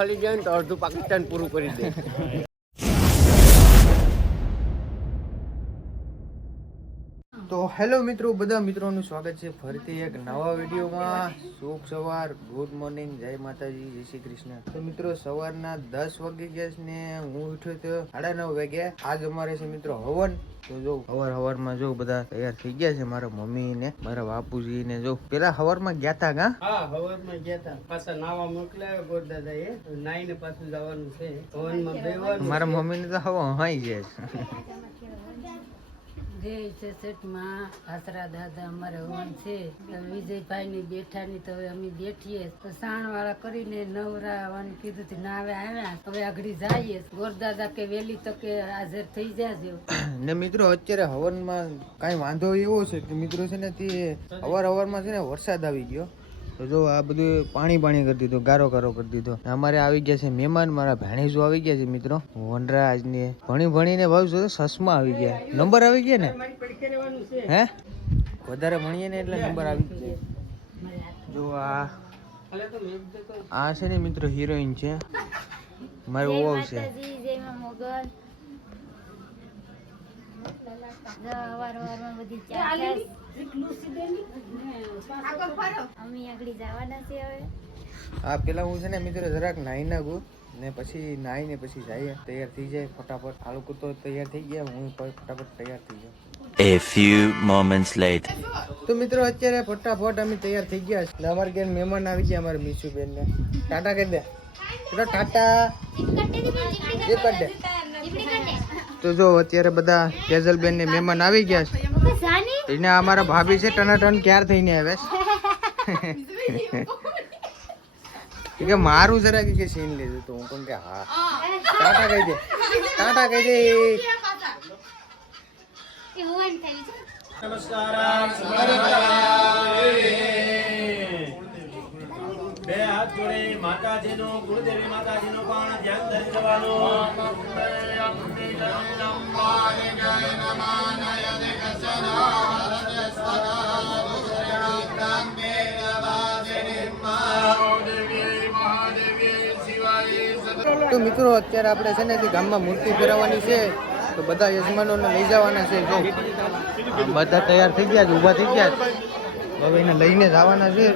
ખાલી જાય ને તો અડધું પાકિસ્તાન પૂરું કરી દે. હેલો મિત્રો બધા મિત્રોનું સ્વાગત છે ફરીથી એક નવા વિડીયોમાં. શુભ સવાર ગુડ મોર્નિંગ જય માતાજી જય શ્રી કૃષ્ણ. તો મિત્રો સવારના દસ વાગી ગયા છે ને હું ઉઠ્યો તો સાડા નવ વાગ્યા. આજ અમારે છે મિત્રો હવન. તો જો હવાર હવારમાં જો બધા તૈયાર થઈ ગયા છે મારા મમ્મી ને મારા બાપુજી ને જો. પેલા હવારમાં ગયા તા ગા હા હવારમાં ગયા તા. પાછા નાવા મોકલાયો ગોરદાદા એ નાઈને પાછું જવાનું છે. હવનમાં બેવાનું મારા મમ્મી ને તો હવા હાઈ જાય છે. જય છે સેઠમાં આસરા દાદા અમારે હવન છે. વિજયભાઈ ની બેઠા ની તો હવે અમે બેઠીએ. તો સાણ વાળા કરીને નવરા આવવાનું કીધું હતું નાવે આવ્યા. હવે આગળ જઈએ. ગોરદાદા કે વેલી તો કે હાજર થઈ જાજો. ને મિત્રો, અત્યારે હવનમાં કાંઈ વાંધો એવો છે કે મિત્રો છે ને તે અવાર અવારમાં છે ને વરસાદ આવી ગયો. તો જો આ બધું પાણી પાણી કરી દીધું, ગારો ગારો કરી દીધો. અમારે આવી ગયા છે મહેમાન, મારા ભેણેજો આવી ગયા છે મિત્રો. વનરા આજની ભણી ભણીને ભાવ જો સસમાં આવી ગયા. નંબર આવી ગયા ને? હે? વધારે ભણીએ ને એટલે નંબર આવી ગયા. જો આ આ છે ને મિત્રો હિરોઈન છે. મારે ઓવ છે. અમે આગળ જવાના છે હવે. આ પેલા હું છે ને મિત્રો જરાક નાહી નાખું ને પછી નાહીને પછી જઈએ. તૈયાર થઈ જાય ફટાફટ. આ લોકો તો તૈયાર થઈ ગયા હું ફટાફટ તૈયાર થઈ જાઉં. A few moments later. તો મિત્રો અત્યારે ફટાફટ અમે તૈયાર થઈ ગયા છે અમારે ઘેર મહેમાન આવી ગયા અમારી મીસુ બેન ને ટાટા. કરી દે ટાટા એ કર દે તો જો અત્યારે બધા કેજલબેન ને મહેમાન આવી ગયા છે. એને અમારા ભાભી છે ટનાટન ક્યાર થઈને આવે છે? કે મારું જરા કે સીન લેજો તો હું પણ કે હા. ટાટા કહી દે. ટાટા કહી દે. બે હાથ જોડે માતાજીનું કુળદેવી માતાજીનું પણ ધ્યાન ધરી તો મિત્રો, અત્યારે આપણે છે ને તે ગામમાં મૂર્તિ ફેરવવાની છે, તો બધા યજમાનોને લઈ જવાના છે, જો. બધા તૈયાર થઈ ગયા છે, ઊભા થઈ ગયા છે. હવે એને લઈને જવાના છે.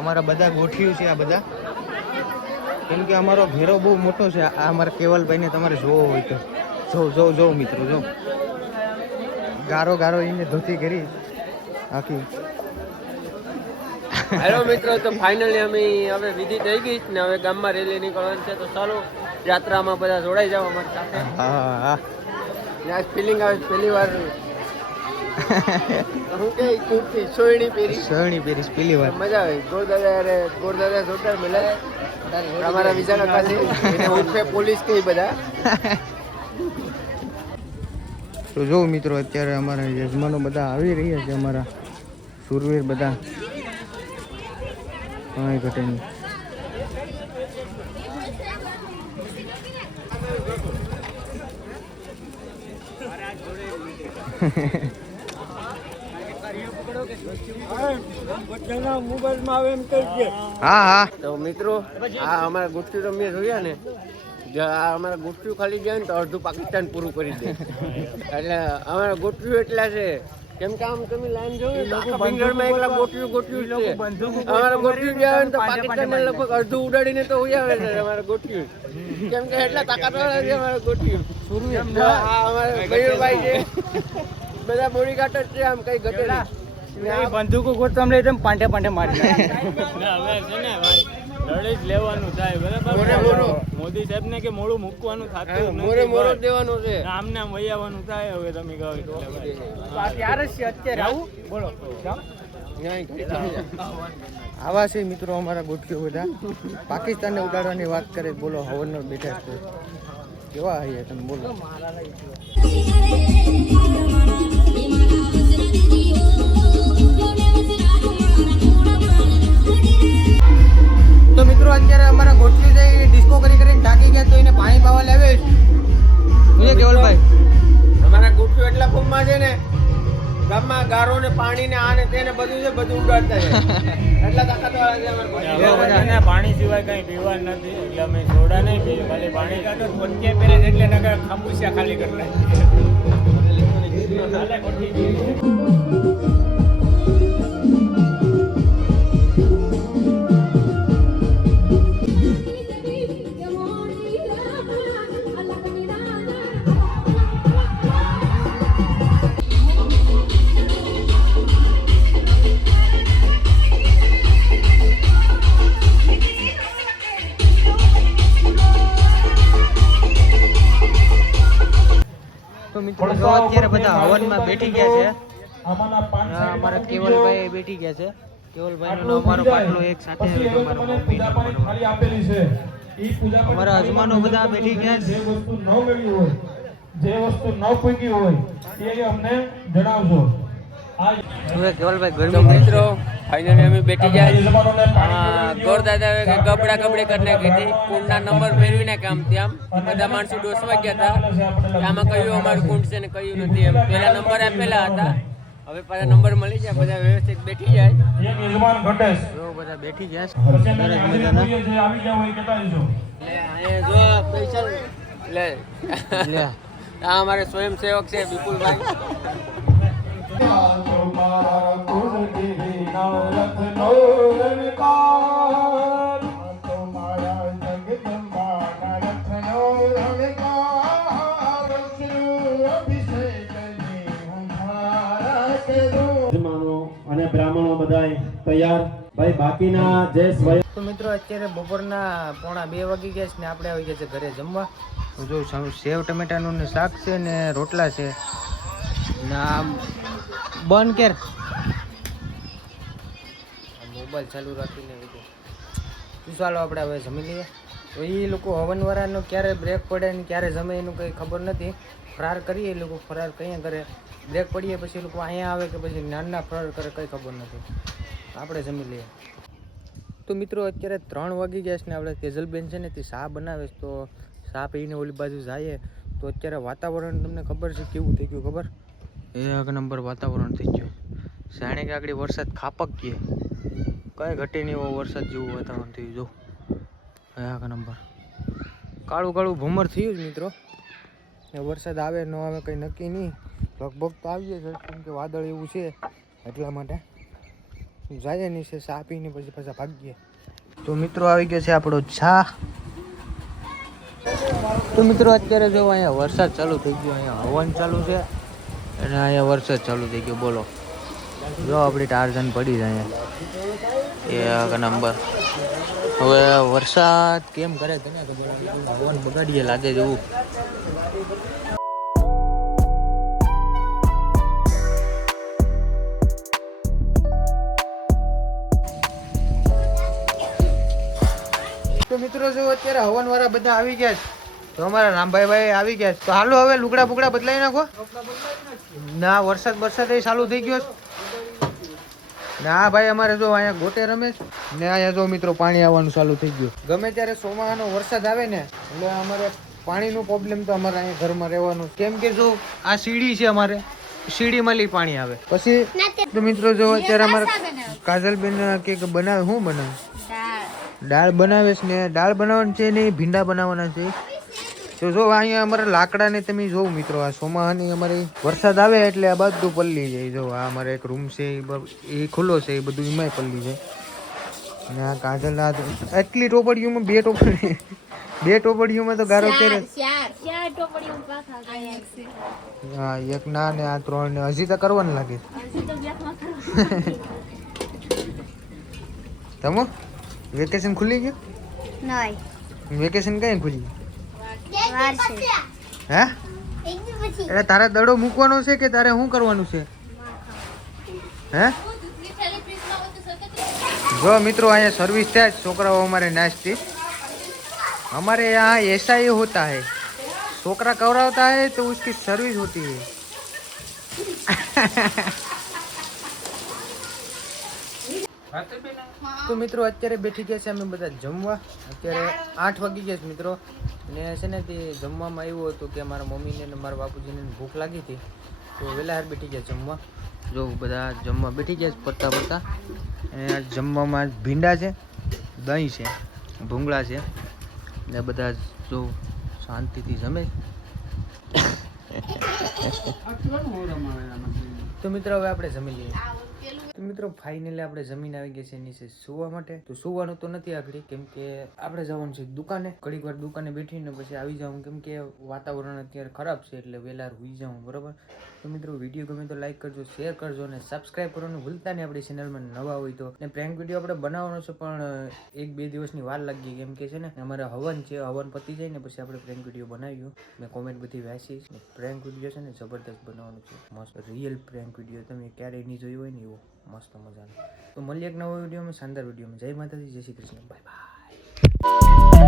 અમારા બધા ગોઠિયું છે આ બધા. કેમ કે અમારો ઘેરો બહુ મોટો છે. આ અમારા કેવલભાઈને તમારે જોવો હોય તો. જો જો જો મિત્રો જો. ગારો ગારો એને ધોતી કરી. આખી. હેલો મિત્રો તો ફાઇનલી અમે હવે વિધિ થઈ ગઈ ને હવે ગામમાં રેલી નીકળવાની છે તો ચાલો યાત્રામાં બધા જોડાઈ જાવ અમારી સાથે. હા હા. ફિલિંગ આવે પહેલી વાર હું કે કુર્તી સોયણી પહેરી. સોયણી પહેરી પેલી વાર. મજા આવે. ગોરદાદા અરે ગોરદાદા જોરદાર મળે અમારા બીજા કાકા છે ઉર્ફે પોલીસ કે બધા. તો જો મિત્રો અત્યારે અમારા યજમાનો બધા આવી રહ્યા છે અમારા સુરવીર બધા. કાંઈ ઘટે નહીં હા હા. તો મિત્રો આ અમારા ગુસ્તી તો મેં જોયા ને જો અમારા ગુસ્સુ ખાલી જાય ને તો અડધું પાકિસ્તાન પૂરું કરી દે. એટલે અમારા ગોઠવ્યું એટલા છે કેમ કે આમ તમે લાઈન જોયું આખા ભીંગરમાં એકલા ગોટ્યું ગોટ્યું છે. અમારા ગોઠવ્યું જાય ને તો પાકિસ્તાન લગભગ અડધું ઉડાડીને તો ઉયાવે છે અમારા ગોઠવ્યું કેમ કે એટલા તાકાત વાળા છે અમારા ગોટ્યું જો આ અમારા મયુરભાઈ છે. બધા બોડી કાટર છે આમ કઈ ઘટે નહીં. બંદૂકો ગોત તમને એકદમ પાંઠે પાંઠે મારી હવે છે ને ભાઈ જ લેવાનું થાય બરાબર? મોદી સાહેબ ને કે મોડું મૂકવાનું થતું મોરે મોરો દેવાનું છે. આમ વૈયાવાનું થાય હવે તમે કહો. ત્યારે જ અત્યારે આવું? બોલો. આવા છે મિત્રો અમારા ગોઠીઓ બધા. પાકિસ્તાનને ઉડાડવાની વાત કરે બોલો હવનનો બેઠા છે. કેવા હૈયા તમે બોલો. તો મિત્રો અત્યારે અમારા ગોઠવી જઈ ડિસ્કો કરી કરીને ઢાંકી ગયા તો એને પાણી પાવા લાવે શું કેવલભાઈ અમારા ગુઠ્ઠુ એટલા ફૂમમાં છે ને ગામમાં ગારો ને પાણી ને આ ને તેને બધું છે બધું ઉડાડતા છે એટલા તાકાત વાળા છે પાણી સિવાય કઈ પીવા નથી એટલે અમે સોડા નહીં પીએ ખાલી પાણી કાઢો વટકે પહેરે એટલે નગર ખાંબુસિયા ખાલી કરી તો મિત્રો જો અત્યારે બધા હવનમાં બેઠી ગયા છે. અમારા કેવલભાઈ બેઠી ગયા છે. કેવલભાઈ નો અમારો પાટલો એક સાથે અમારો અમારો. અમારા અજમાનો બધા બેઠી ગયા છે. જે વસ્તુ ન પૂગી હોય એ અમને જણાવજો. તો મિત્રો ફાઇનલી અમે બેઠી જાય ગોર દાદાએ કે કપડા કપડી કરી નાખી હતી. કુંડના નંબર મેળવીને આમ ત્યાં બધા માણસો ડોસવા ગયા હતા. આમાં કયું અમારું કુંડ છે ને કયું નથી એમ. પેલા નંબર આપેલા હતા. હવે પાછા નંબર મળી જાય બધા વ્યવસ્થિત બેઠી જાય. બધા બેઠી ગયા છે પછી સરસ અમે મજાના. જે આવી ગયા હોય કહેતા જજો એટલે અહીંયા જો સ્પેશિયલ લે. આ અમારે સ્વયંસેવક છે વિપુલભાઈ. મિત્રો, અત્યારે બપોરના પોણા બે વાગી ગયા છે ને આપણે આવી ગયા છે ઘરે જમવા. સમ- સેવ, ટમેટાનું ને શાક છે ને રોટલા છે. ને આમ બન કેર. મોબાઈલ ચાલુ રાખીને બધું. વિશાલો આપણે હવે જમી લઈએ? તો એ લોકો હવનવાળાનો ક્યારે બ્રેક પડે ને ક્યારે જમે એનું કંઈ ખબર નથી. ફરાર કરીએ એ લોકો, ફરાર કંઈ કરે બ્રેક પડીએ પછી એ લોકો અહીંયા આવે કે પછી નાના ફરાર કરે કંઈ ખબર નથી. આપણે જમી લઈએ. તો મિત્રો, અત્યારે ત્રણ વાગી ગયા છે ને આપણે તેજલબેન છે ને તે શાહ બનાવે તો શાહ પીને ઓલી બાજુ જઈએ. તો અત્યારે વાતાવરણ તમને ખબર છે, કેવું થઈ ગયું ખબર? એક નંબર વાતાવરણ થઈ ગયું. જાણે કે આગળ વરસાદ ખાપક ગયે. કઈ ઘટે નહીં એવો વરસાદ જેવું વાતાવરણ થયું. જો એક નંબર. કાળું કાળું ભમર થયું જ મિત્રો. વરસાદ આવે ન આવે કંઈ નક્કી નહીં. લગભગ તો આવીએ છે કેમ કે વાદળ એવું છે એટલા માટે. જાય નહીં છે, ચા પીને પછી પાછા ભાગીએ. તો મિત્રો આવી ગયો છે આપણો ચા. તો મિત્રો અત્યારે જો અહીંયા વરસાદ ચાલુ થઈ ગયો, અહીંયા હવન ચાલુ છે. અને અહીંયા વરસાદ ચાલુ થઈ ગયો, બોલો. જો આપણી ટારજન પડી જાય એક નંબર. હવે વરસાદ કેમ કરે તને હવન બગાડીએ લાગે જેવું તો મિત્રો, જો અત્યારે હવન વાળા બધા આવી ગયા છે તો અમારા રામભાઈ ભાઈ આવી ગયા તો હાલો હવે લુગડા બુગડા બદલાઈ નાખો. ના વરસાદ વરસાદ એ ચાલુ થઈ ગયો ના ભાઈ અમારે જો અહીંયા ગોટે રમે ને અહીંયા જો મિત્રો પાણી આવવાનું ચાલુ થઈ ગયું. ગમે ત્યારે સોમાનો વરસાદ આવે ને એટલે અમારે પાણીનો પ્રોબ્લેમ તો અમારે અહીંયા ઘરમાં રહેવાનું કેમ કે જો આ સીડી છે અમારે. સીડીમાં લઈ પાણી આવે. પછી તો મિત્રો જો અત્યારે અમારે કાજલબેન કે બનાવે શું બનાવે? દાળ બનાવે છે ને દાળ બનાવવાની છે ને ભીંડા બનાવવાના છે. જો અહીંયા અમારે લાકડા ને તમે જોવો મિત્રો આ સોમાહાની અમારે વરસાદ આવે એટલે આ બધું પલ્લી જાય જો આ અમારે એક રૂમ છે એ એ ખુલ્લો છે એ બધું એમાંય પલ્લી જાય ને આ કાજલ આ એટલી ટોપડીઓમાં બે ટોપડી બે ટોપડીઓમાં તો ગારો કેરે હા એક ના ને આ ત્રણ ને હજી તો કરવાનું લાગે. તમો વેકેશન ખુલી ગયું વેકેશન કઈ ખુલી છે હે એટલે તારે દડો મૂકવાનો છે કે તારે શું કરવાનું છે હે જો મિત્રો અહીંયા સર્વિસ થાય છે છોકરાઓ અમારે નાસ્તી हमारे यहाँ ऐसा ही होता है छोकरा कवरावता है तो उसकी सर्विस होती है તો મિત્રો અત્યારે બેઠી ગયા છે અમે બધા જમવા. અત્યારે આઠ વાગી ગયા છે મિત્રો. ને છે ને તે જમવામાં એવું હતું કે મારા મમ્મીને ને મારા બાપુજીને ભૂખ લાગી હતી. તો વહેલા હાર બેઠી ગયા જમવા. જો બધા જમવા બેઠી ગયા છે પડતા પડતા અને જમવામાં ભીંડા છે દહીં છે ભૂંગળા છે. ને બધા જો શાંતિથી જમે. તો મિત્રો હવે આપણે જમી લઈએ. તો મિત્રો ફાઇનલી આપણે જમીન આવી ગઈ છે નીચે સુવા માટે. તો સુવાનું તો નથી આગળ, કેમ કે આપણે જવાનું છે દુકાને. ઘડીક વાર દુકાને બેઠીને પછી આવી જાઉં, કેમ કે વાતાવરણ અત્યારે ખરાબ છે એટલે વહેલા સુઈ જાઉં, બરોબર? તો મિત્રો વીડિયો ગમે તો લાઈક કરજો શેર કરજો અને સબસ્ક્રાઈબ કરવાનું ભૂલતા નહીં આપણી ચેનલમાં નવા હોય તો. ને પ્રેન્ક વીડિયો આપણે બનાવવાનો છે, પણ એક બે દિવસની વાર લાગી કેમ કે છે ને, અમારે હવન છે, હવન પતી જાય ને પછી આપણે પ્રેન્ક વીડિયો બનાવ્યું મેં કોમેન્ટ બધી વાંચીશ ને પ્રેન્ક વીડિયો છે ને જબરદસ્ત બનાવવાનું છે. મસ્ત રિયલ પ્રેન્ક વીડિયો તમે ક્યારેય નહીં જોયું હોય ને એવો, મસ્ત મજાનો. તો મળીએ એક નવો વિડીયોમાં શાનદાર વિડીયોમાં જય માતાજી, જય શ્રી કૃષ્ણ. Bye bye